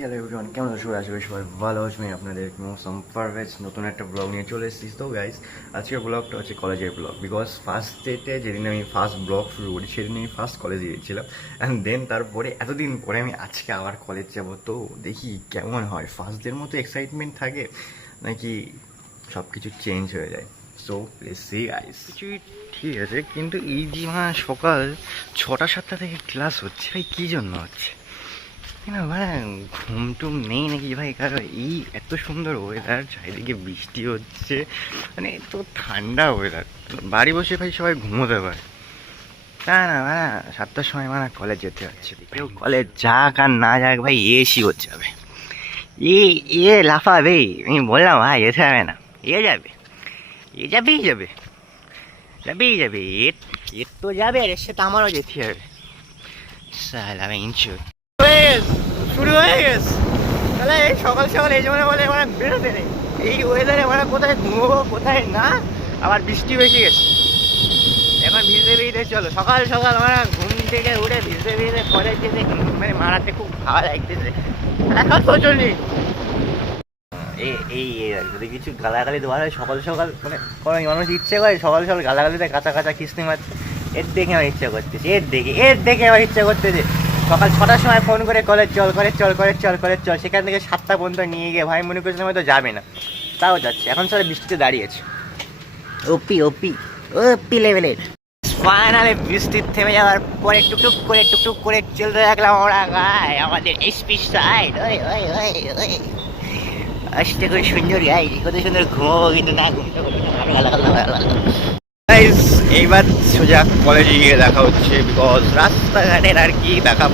Hello everyone, কেমন আছো? সবাই আশা করি সবাই ভালো আছো। আমি আপনাদের মৌসুম পারভেজ নতুন একটা ব্লগ নিয়ে চলে এসেছি। তো গাইস, আজকের ব্লগটা হচ্ছে কলেজের ব্লগ। বিকজ ফার্স্ট ডেটে যেদিন আমি ফার্স্ট ব্লগ শুরু করি সেদিন আমি ফার্স্ট কলেজে গিয়েছিলাম। অ্যান্ড দেন তারপরে এতদিন পরে আমি আজকে আবার কলেজ যাব। তো দেখি কেমন হয়, ফার্স্ট ডের মতো এক্সাইটমেন্ট থাকে নাকি সব কিছু চেঞ্জ হয়ে যায়। So let's see guys. কিছুই ঠিক আছে, কিন্তু এই যে সকাল 6টা 7টা থেকে ক্লাস হচ্ছে, ভাই কী জন্য হচ্ছে না ভাই? ঘুম টুম নেই নাকি ভাই কারো? এই এত সুন্দর ওয়েদার, চারিদিকে বৃষ্টি হচ্ছে, মানে এত ঠান্ডা ওয়েদার, বাড়ি বসে ভাই সবাই ঘুমোতে পারে। না না মানে 7টার সময় মানে কলেজ যেতে হচ্ছে। কেউ কলেজ যাক আর না যাক ভাই, এসি হচ্ছে যাবে। এ এ লাফাবে, আমি বললাম ভাই যেতে হবে না, এ যাবে, এ যাবেই যাবে, যাবেই যাবে, এর তো যাবে, আর এর সাথে আমারও যেতে হবে। সালা ইনচুর শুরু হয়ে গেছে। তাহলে এই সকাল সকাল এই জন্য বলে মানে বেরোতে নেই এই ওয়েদারে, মানে কোথায় ঘুমবো কোথায় না। আবার বৃষ্টি বেশি গেছে, এখন ভিজতে ভিজতে চলো। সকাল সকাল মানে ঘুম থেকে উঠে ভিজতে ভিজতে কলেজ যেতে মানে মারাতে খুব ভালো লাগতেছে। এখন প্রচুর নেই এই যদি কিছু গালাগালি দেওয়া হয় সকাল সকাল, মানে কোনো মানুষ ইচ্ছে করে সকাল সকাল গালাগালিতে কাঁচা কাঁচা খিস্তি মারতে, এর দেখে আমার ইচ্ছা করতেছে, এর দেখে আমার ইচ্ছা করতেছে সকাল 6টার সময় ফোন করে কলেজ চল, কলেজ চল, কলেজ চল, কলেজ চল, সেখান থেকে 7টা পর্যন্ত নিয়ে গিয়ে ভাই মনে করছিলাম হয়তো যাবে না, তাও যাচ্ছে। এখন সারা বৃষ্টিতে দাঁড়িয়েছে, ওপি ওপি ওপি লেভেলের। ফাইনালি বৃষ্টি থেমে যাওয়ার পরে টুকটুক করে চলতে থাকলাম আমরা গায়ে আমাদের এসপি সাইড। ওই ওই ওই ওই আসতে করে সুন্দর গাই, কত সুন্দর ঘুমাবো, কিন্তু না ঘুমটা এইবার সোজা কলেজে গিয়ে দেখা হচ্ছে। বিকজ রাস্তাঘাটের আর কি দেখা,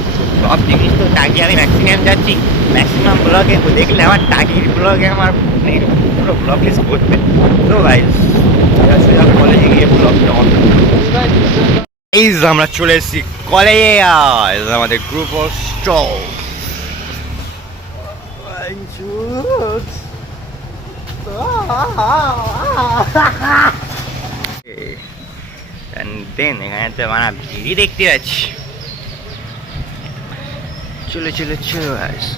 সব জিনিস তো টাকি আমি ম্যাক্সিমাম যাচ্ছি, ম্যাক্সিমাম ব্লগে দেখলে আমার টাকির ব্লগে আমার পুরো ব্লগ লিস করবে। তো গাইস সোজা কলেজে গিয়ে ব্লগটা অন। আমরা চলে এসেছি কলেজে, আমাদের গ্রুপ অফ স্টল। এখানে তো মানে ভিড়ই দেখতে পাচ্ছি। চলো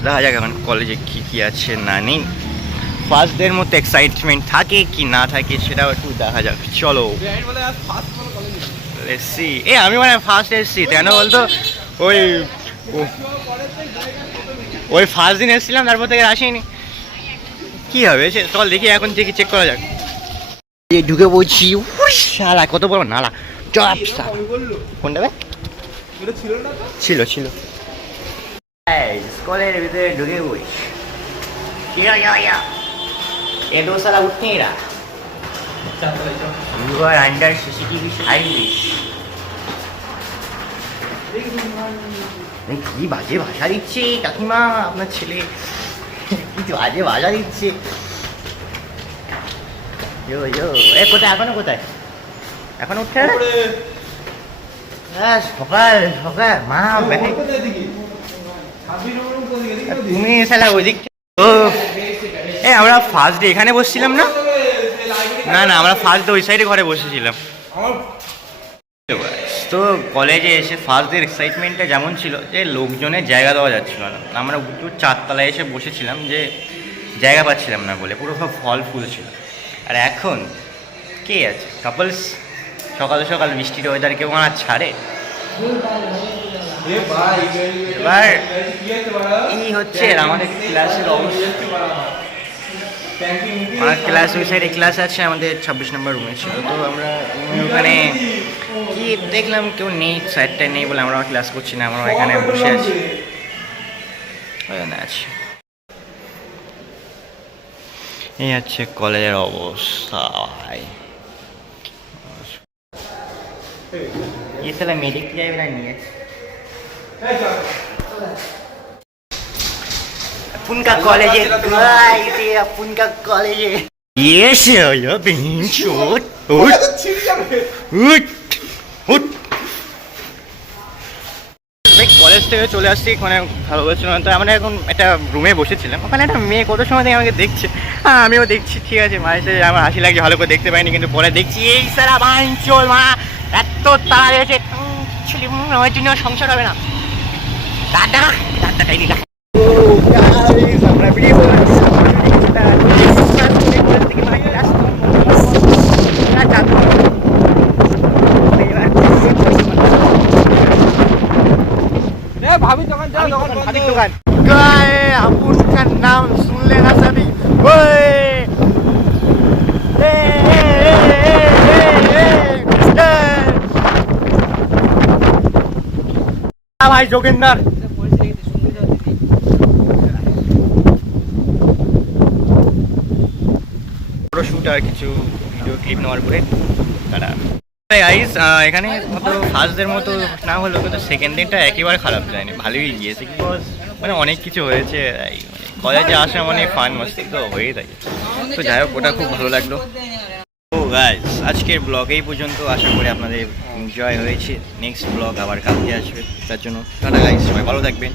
দেখা যাক এখন কলেজে কি কি আছে না নেই, ফার্স্ট ডের মতো এক্সাইটমেন্ট থাকে কি না থাকে সেটাও একটু দেখা যাক। চলো আমি মানে ফার্স্ট এসেছি কেন বলতো, ওই ওই ফার্স্ট দিন এসেছিলাম, তারপর থেকে আসিনি। কি হবে সে চল দেখি, এখন থেকে চেক করা যাক। ঢুকে বলছি, শালা কত বড় নালা, চপ কোনটা ছিল স্কুলের ভিতরে ঢুকে বই এ দো সালা উঠতে এরা You are under CCTV service. কি বাজে ভাষা দিচ্ছে কাকিমা, আপনার ছেলে কি বাজে ভাষা দিচ্ছে। কোথায় এখনো উঠতে সকাল সকাল মা তুমি শালা ওইদিক। আমরা ফার্স্ট ডে এখানে বসছিলাম না, আমরা ফার্স্ট ডে ওই সাইডে ঘরে বসেছিলাম। তো কলেজে এসে ফার্স্ট ডে এক্সাইটমেন্টটা যেমন ছিল যে লোকজনের জায়গা দেওয়া যাচ্ছিল না, আমরা উঁচু 4তলায় এসে বসেছিলাম যে জায়গা পাচ্ছিলাম না বলে, পুরো সব ফল ফুল ছিল। আর এখন কে আছে কাপলস, সকাল সকাল বৃষ্টির ওয়েদার কেউ আমার ছাড়ে। এবার এই হচ্ছে আমাদের ক্লাসের অবস্থা। আমার ক্লাস ওই সাইডে ক্লাস আছে, আমাদের 26 নম্বর রুমে ছিল। তো আমরা ওখানে কি দেখলাম কেউ নেই, সাইডটায় নেই বলে আমরা ক্লাস করছি না, আমরা এখানে বসে আছি। এই হচ্ছে কলেজের অবস্থা। মেডিক যাবে না নিয়ে पुनका कॉलेज है, पुनका कॉलेज है। ये से आया बहन चोट, उठ কলেজ থেকে চলে আসছি, মানে ভালো বলছিলাম। তো আমরা এখন একটা রুমে বসেছিলাম, ওখানে একটা মেয়ে কত সময় থেকে আমাকে দেখছে, আমিও দেখছি, ঠিক আছে মায়ের সাথে আমার হাসি লাগছে, ভালো করে দেখতে পাইনি, কিন্তু পরে দেখছি এই সারা বাঞ্চল মা এত তাড়া দিয়েছে, আমার জন্য সংসার হবে না। দাদা দাদা দোকান গায়ে আপুন का नाम सुन लेना सभी ओए ভাই যোগেন্দ্র ফটো শুট আর কিছু ভিডিও ক্লিপ নেওয়ার পরে তারা গাইস এখানে মতো ফার্স্টদের মতো না হলেও কিন্তু সেকেন্ড দিনটা একেবারে খারাপ যায়নি, ভালোই গিয়েছে। বিকজ মানে অনেক কিছু হয়েছে, কলেজে আসা মানে ফান মস্তি তো হয়েই থাকে। তো যাই হোক, ওটা খুব ভালো লাগলো। তো গাইস আজকের ব্লগ এই পর্যন্ত, আশা করি আপনাদের এনজয় হয়েছে। নেক্সট ব্লগ আবার কালকে আসবে, তার জন্য টাটা গাইস, সবাই ভালো থাকবেন।